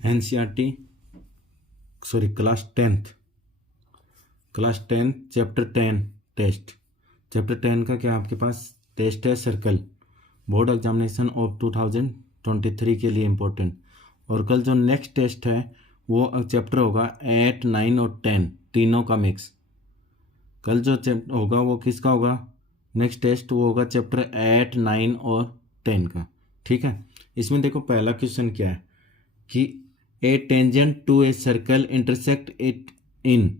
NCERT sorry class tenth chapter 10 test. Chapter 10 का क्या आपके पास टेस्ट है? सर्कल। बोर्ड एग्जामिनेशन ऑफ 2023 के लिए इम्पोर्टेंट। और कल जो नेक्स्ट टेस्ट है वो चैप्टर होगा 8, 9 और 10 तीनों का मिक्स। कल जो चैप्टर होगा वो किसका होगा? नेक्स्ट टेस्ट वो होगा चैप्टर 8, 9 और 10 का। ठीक है, इसमें देखो पहला क्वेश्चन क्या है कि a tangent to a circle intersect it in.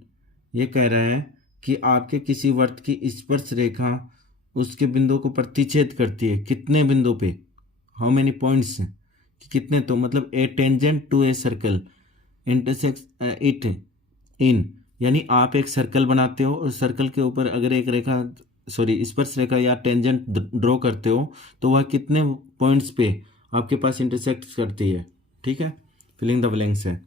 ये कह रहा है कि आपके किसी वृत्त की स्पर्श रेखा उसके बिंदु को प्रतिच्छेद करती है। कितने बिंदु पे? हाउ मेनी पॉइंट्स, कि कितने? तो मतलब a tangent to a circle intersect it in, यानी आप एक सर्कल बनाते हो और सर्कल के ऊपर अगर एक रेखा स्पर्श रेखा या टेंजेंट ड्रॉ करते हो तो वह कितने पॉइंट्स पे आपके पास इंटरसेक्ट करती है। ठीक है, फिलिंग द ब्लैंक्स है।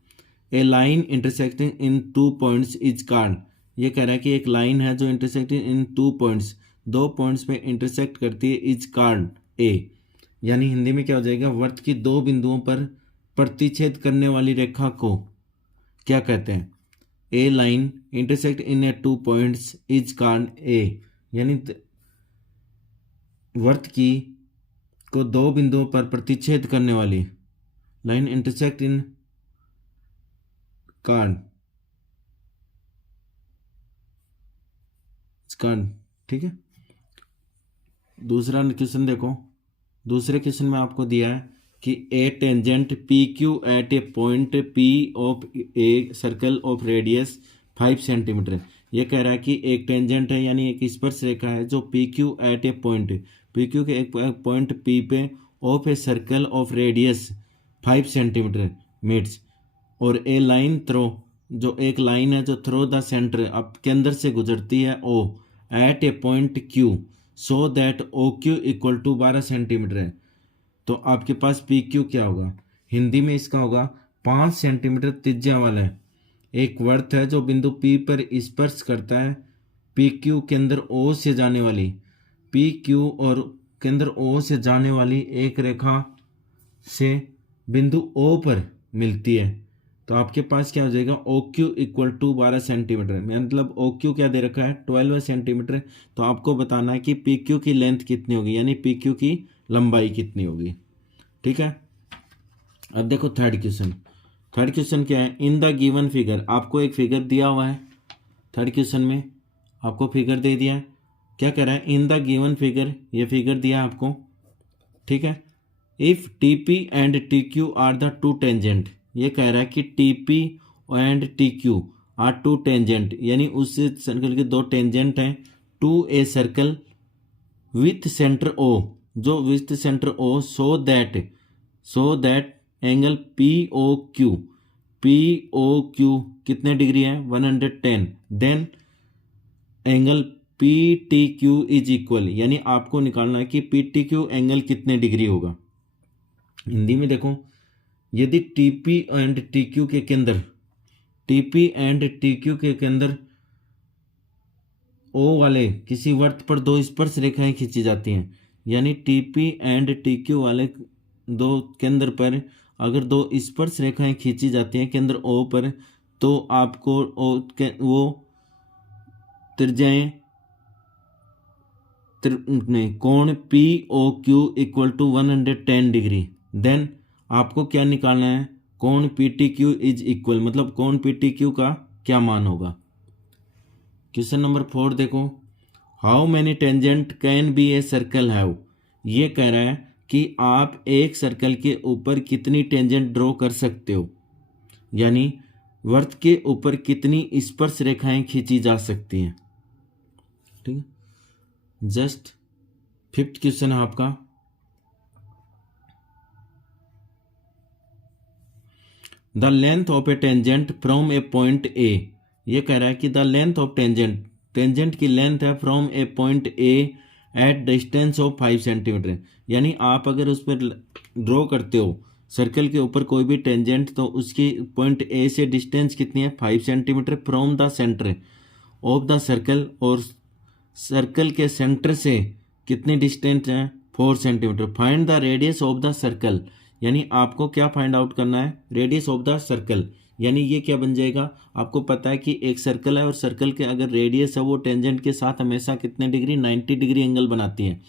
A line intersecting in 2 points is called. ये कह रहा है कि एक लाइन है जो इंटरसेक्टिंग इन 2 पॉइंट्स, 2 पॉइंट्स पे इंटरसेक्ट करती है, इज कॉल्ड ए। यानी हिंदी में क्या हो जाएगा? वृत्त की 2 बिंदुओं पर प्रतिच्छेद करने वाली रेखा को क्या कहते हैं? A line intersect in a 2 points is called a. यानी वृत्त की को 2 बिंदुओं पर प्रतिच्छेद करने वाली लाइन इंटरसेक्ट इन कार्ड। ठीक है, दूसरा क्वेश्चन देखो। दूसरे क्वेश्चन में आपको दिया है कि a tangent P Q at a point P of a circle of radius 5 centimetre. ये कह रहा है कि एक टेंजेंट है यानी एक स्पर्श रेखा है जो P Q at a point, P Q के एक पॉइंट पी पे of a circle of radius 5 centimetre meets, और ए लाइन थ्रो, जो एक लाइन है जो थ्रो द सेंटर, अब केंद्र से गुजरती है O at a point Q so that O Q equal to 12 centimetre है। तो आपके पास पी क्यू क्या होगा? हिंदी में इसका होगा 5 सेंटीमीटर त्रिज्या वाला एक वृत्त है जो बिंदु पी पर स्पर्श करता है। पी क्यू केंद्र ओ से जाने वाली, पी क्यू और केंद्र ओ से जाने वाली एक रेखा से बिंदु ओ पर मिलती है। तो आपके पास क्या हो जाएगा? O Q equal to 12 centimetre, मतलब ओ क्यू क्या दे रखा है? 12 सेंटीमीटर। तो आपको बताना है कि पी क्यू की लेंथ कितनी होगी, यानी पी क्यू की लंबाई कितनी होगी। ठीक है, अब देखो थर्ड क्वेश्चन। थर्ड क्वेश्चन क्या है? इन द गिवन फिगर, आपको एक फिगर दिया हुआ है। थर्ड क्वेश्चन में आपको फिगर दे दिया है। क्या कह रहा है? इन द गिवन फिगर, ये फिगर दिया है आपको। ठीक है, if T P and T Q are the 2 tangent. ये कह रहा है कि T P and T Q are 2 tangent, यानी उस सर्कल के 2 टेंजेंट हैं to a circle with centre O, जो with centre O, so that angle P O Q कितने डिग्री है? 110। Then angle P T Q is equal, यानी आपको निकालना है कि पी टी क्यू एंगल कितने डिग्री होगा। हिंदी में देखो, यदि T P and T Q के केंद्र, T P and T Q के केंद्र ओ वाले किसी वृत्त पर 2 स्पर्श रेखाएं खींची जाती हैं, यानी T P and T Q वाले 2 केंद्र पर अगर 2 स्पर्श रेखाएं खींची जाती हैं केंद्र ओ पर, तो आपको वो त्रिज्याएं कोण P O Q equal to 110 degree. Then आपको क्या निकालना है? कोण P T Q is equal, मतलब कोण पी टी क्यू का क्या मान होगा। क्वेश्चन नंबर 4 देखो। How many tangent can be a circle have. ये कह रहा है कि आप एक सर्कल के ऊपर कितनी टेंजेंट ड्रॉ कर सकते हो, यानी वृत्त के ऊपर कितनी स्पर्श रेखाएं खींची जा सकती हैं। ठीक है, जस्ट 5th क्वेश्चन है आपका। The length of A tangent from A point A. ये कह रहा है कि द लेंथ ऑफ टेंजेंट की लेंथ है from A point A at distance of 5 centimetre, यानी आप अगर उस पर ड्रॉ करते हो सर्कल के ऊपर कोई भी टेंजेंट, तो उसकी पॉइंट ए से डिस्टेंस कितनी है? 5 centimetre from the centre of the circle, और सर्कल के सेंटर से कितनी डिस्टेंस है? 4 centimetre. Find the radius of the circle, यानी आपको क्या फाइंड आउट करना है, रेडियस ऑफ द सर्कल। यानी ये क्या बन जाएगा, आपको पता है कि एक सर्कल है और सर्कल के अगर रेडियस है वो टेंजेंट के साथ हमेशा कितने डिग्री, 90 डिग्री एंगल बनाती है।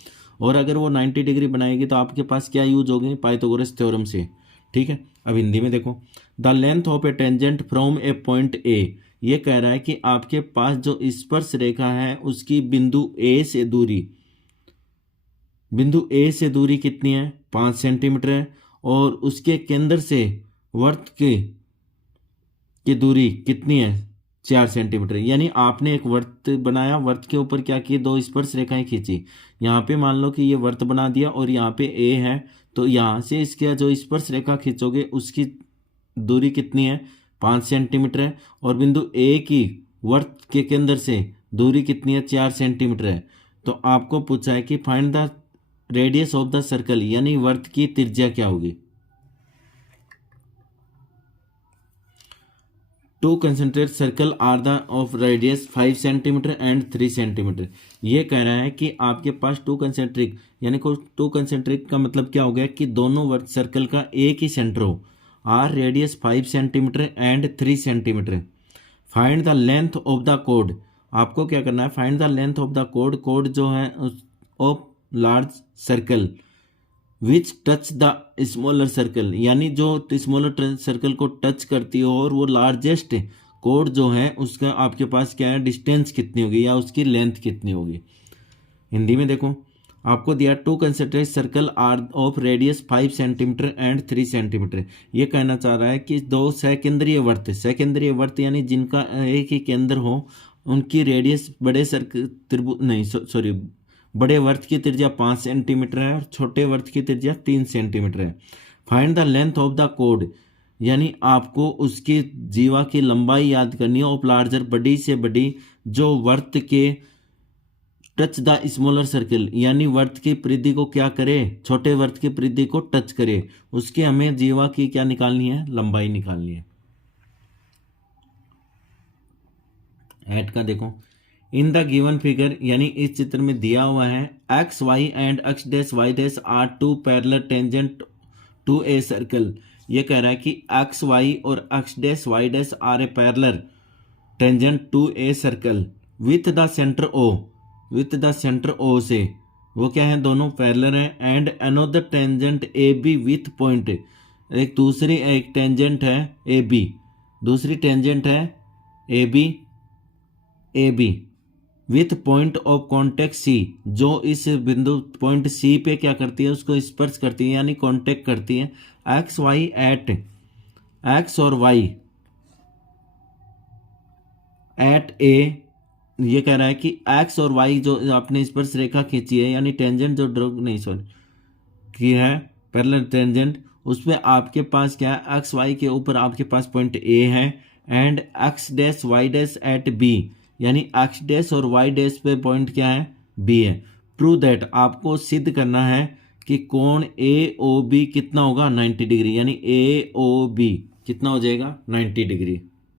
और अगर वो 90 डिग्री बनाएगी तो आपके पास क्या यूज होगी, पाइथागोरस थ्योरम से। ठीक है, अब हिंदी में देखो, the length of A tangent from A point A, ये कह रहा है कि आपके पास जो स्पर्श रेखा है उसकी बिंदु ए से दूरी, बिंदु ए से दूरी कितनी है, 5 सेंटीमीटर है, और उसके केंद्र से वृत्त की दूरी कितनी है, 4 सेंटीमीटर। यानी आपने एक वृत्त बनाया, वृत्त के ऊपर क्या किए, 2 स्पर्श रेखाएं खींची। यहाँ पे मान लो कि ये वृत्त बना दिया और यहाँ पे ए है, तो यहाँ से इसके जो स्पर्श रेखा खींचोगे उसकी दूरी कितनी है, 5 सेंटीमीटर है, और बिंदु ए की वृत्त के केंद्र से दूरी कितनी है, 4 सेंटीमीटर है। तो आपको पूछा है कि find the radius of the circle, यानी वृत्त की त्रिज्या क्या होगी। Two concentrate circle are the of radius 5 centimetre and 3 centimetre. ये कह रहा है कि आपके पास टू कंसेंट्रिक, यानी टू कंसेंट्रिक का मतलब क्या हो गया कि दोनों वर्ग सर्कल का एक ही सेंटर हो, are radius 5 centimetre and 3 centimetre. Find the length of the code, आपको क्या करना है, find the length of the code, code जो है of large circle which touch the smaller circle, यानी जो स्मॉलर सर्कल को टच करती हो और वो लार्जेस्ट कोड जो है उसका आपके पास क्या है, डिस्टेंस कितनी होगी या उसकी लेंथ कितनी होगी। हिंदी में देखो, आपको दिया two concentric circle are of radius 5 centimetre and 3 centimetre. ये कहना चाह रहा है कि दो सेकेंद्रीय वर्त यानी जिनका एक ही केंद्र हो, उनकी रेडियस बड़े सर्कल बड़े वर्त की त्रिज्या 5 सेंटीमीटर है और छोटे वर्त की त्रिज्या 3 सेंटीमीटर है। Find the length of the code, यानी आपको उसकी जीवा की लंबाई याद करनी है, ऑफ लार्जर बड़ी से बड़ी, जो वर्त के टच द स्मॉलर सर्कल, यानी वर्त की परिधि को क्या करे, छोटे वर्त की परिधि को टच करे, उसके हमें जीवा की क्या निकालनी है, लंबाई निकालनी है। ऐड का देखो, इन द गिवन फिगर, यानी इस चित्र में दिया हुआ है, X Y and X dash Y dash are two parallel tangent to a circle. ये कह रहा है कि एक्स वाई और X dash Y dash are a parallel tangent to a circle with the centre O, with the centre O से, वो क्या है, दोनों पैरेलल हैं, and another tangent A B with point, एक दूसरी एक टेंजेंट है ए बी, दूसरी टेंजेंट है A B with point of contact C, जो इस बिंदु पॉइंट सी पे क्या करती है, उसको स्पर्श करती है यानी कॉन्टेक्ट करती है। एक्स वाई एट एक्स और वाई एट ए, ये कह रहा है कि एक्स और वाई जो आपने स्पर्श रेखा खींची है, यानी टेंजेंट जो ड्रॉ नहीं सॉरी की है पैरेलल टेंजेंट, उसमें आपके पास क्या है, एक्स वाई के ऊपर आपके पास पॉइंट ए है, and X dash Y dash at B, यानी एक्स डैश और वाई डैश पे पॉइंट क्या है, बी है। प्रूव दैट, आपको सिद्ध करना है कि कोण ए ओ बी कितना होगा, 90 डिग्री, यानी ए ओ बी कितना हो जाएगा, 90 डिग्री।